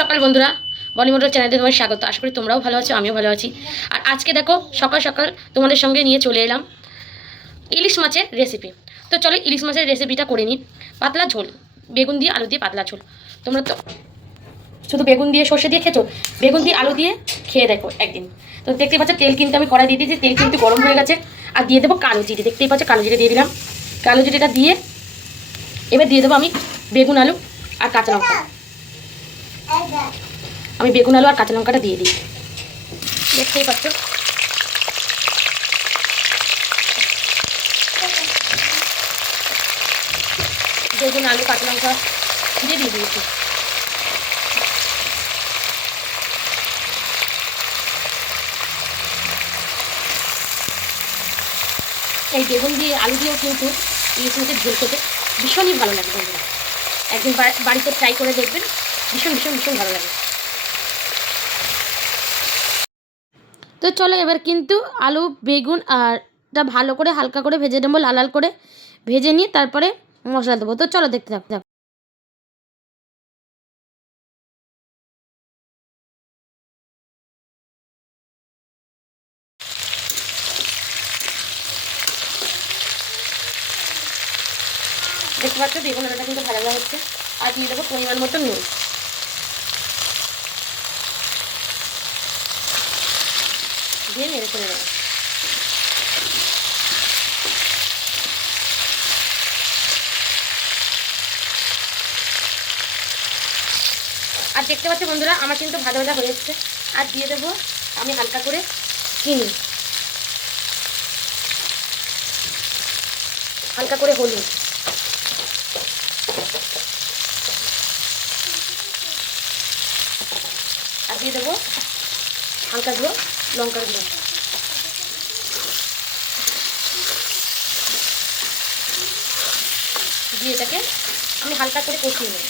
সকাল বন্ধুরা, বলিমোটর চ্যানেলে তোমার স্বাগত। আশা করি তোমরাও ভালো আছো, আমিও ভালো আছি। আর আজকে দেখো সকাল সকাল তোমাদের সঙ্গে নিয়ে চলে এলাম ইলিশ মাছের রেসিপি। তো চলো ইলিশ মাছের রেসিপিটা করে নিই। পাতলা ঝোল, বেগুন দিয়ে আলু দিয়ে পাতলা ঝোল। তোমরা তো শুধু বেগুন দিয়ে সর্ষে দিয়ে খেছো, বেগুন দিয়ে আলু দিয়ে খেয়ে দেখো একদিন। তো দেখতেই পাচ্ছ তেল কিন্তু আমি কড়াই দিয়ে দিয়েছি, তেল কিন্তু গরম হয়ে গেছে। আর দিয়ে দেবো কালো জিরে, দেখতেই পাচ্ছ কালো জিরে দিয়ে দিলাম। কালো জিরেটা দিয়ে এবার দিয়ে দেবো আমি বেগুন আলু আর কাঁচা লঙ্কা। আমি বেগুন আলু আর কাঁচা লঙ্কাটা দিয়ে দিই, দেখতেই পাচ্ছ। বেগুন আলু কাঁচা লঙ্কা দিয়ে দিয়েছি। এই বেগুন দিয়ে আলু দিয়েও কিন্তু ইলিশ মাছের ঝোল খেতে ভীষণই ভালো লাগে বন্ধুরা। একদিন বাড়িতে ট্রাই করে দেখবেন, ভীষণ ভীষণ ভীষণ ভালো লাগে। তো চলো এবার কিন্তু আলু বেগুন আরটা ভালো করে হালকা করে ভেজে নেবো, লাল লাল করে ভেজে নিয়ে তারপরে মশলা দেবো। তো চলো দেখতে থাকো। দেখতে পাচ্ছ বেগুন আলুটা কিন্তু ভালো ভালো হচ্ছে। আর দিয়ে দেবো পরিমাণ মতো নুন। দিয়ে নেড়ে চলে নেবো। আর দেখতে পাচ্ছ বন্ধুরা আমার কিন্তু ভাজা ভাজা হয়ে যাচ্ছে। আর দিয়ে দেবো আমি হালকা করে চিনি, হালকা করে হলুদ, আর দিয়ে দেবো হালকা গুঁড়ো লঙ্কার গুঁড়ো। দিয়ে এটাকে আমি হালকা করে কষিয়ে নেব।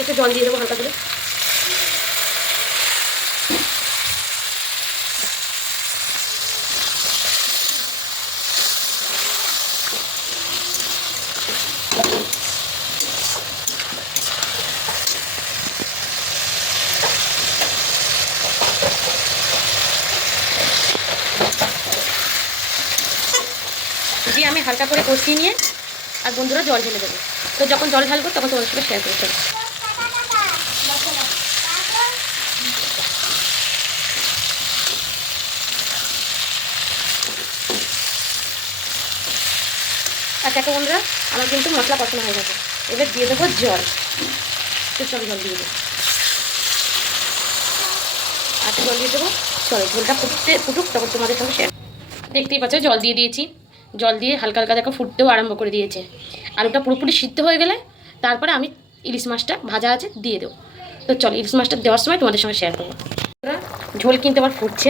একটু জল দিয়ে দেবো হালকা করে। দিয়ে আমি হালকা করে কষিয়ে নিয়ে আর বন্ধুরা জল ঢেলে দেবো। তো যখন জল ঢালবো তখন তোমাদের সাথে শেয়ার করতে হবে। আর দেখো বন্ধুরা আমার কিন্তু মশলা কষানো হয়ে গেছে। এবার দিয়ে দেবো জল, তো চলো জল দিয়ে দেবো। আর জল দিয়ে দেবো, চলো ঝোলটা ফুটুক তখন তোমাদের সঙ্গে শেয়ার। দেখতেই পাচ্ছ জল দিয়ে দিয়েছি, জল দিয়ে হালকা হালকা দেখো ফুটতেও আরম্ভ করে দিয়েছে। আলুটা পুরোপুরি সিদ্ধ হয়ে গেলে তারপরে আমি ইলিশ মাছটা ভাজা আছে দিয়ে দেবো। তো চলো ইলিশ মাছটা দেওয়ার সময় তোমাদের সঙ্গে শেয়ার করবো। ঝোল কিন্তু আবার ফুটছে।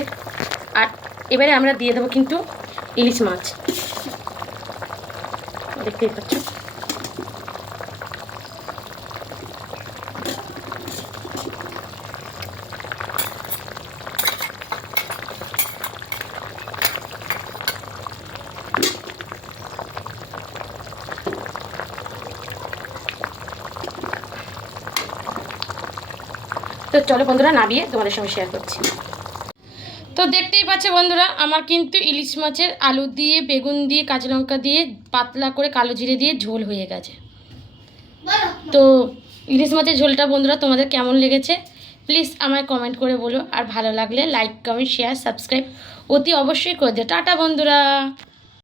আর এবারে আমরা দিয়ে দেবো কিন্তু ইলিশ মাছ, দেখতেই পাচ্ছ। তো চলো বন্ধুরা নামিয়ে তোমাদের সঙ্গে শেয়ার করছি। তো দেখতেই পাচ্ছ বন্ধুরা আমার কিন্তু ইলিশ মাছের আলু দিয়ে বেগুন দিয়ে কাঁচা লঙ্কা দিয়ে পাতলা করে কালো জিরে দিয়ে ঝোল হয়ে গেছে। তো ইলিশ মাছের ঝোলটা বন্ধুরা তোমাদের কেমন লেগেছে প্লিজ আমায় কমেন্ট করে বলো। আর ভালো লাগলে লাইক কমেন্ট শেয়ার সাবস্ক্রাইব অতি অবশ্যই করে দিও। টাটা বন্ধুরা।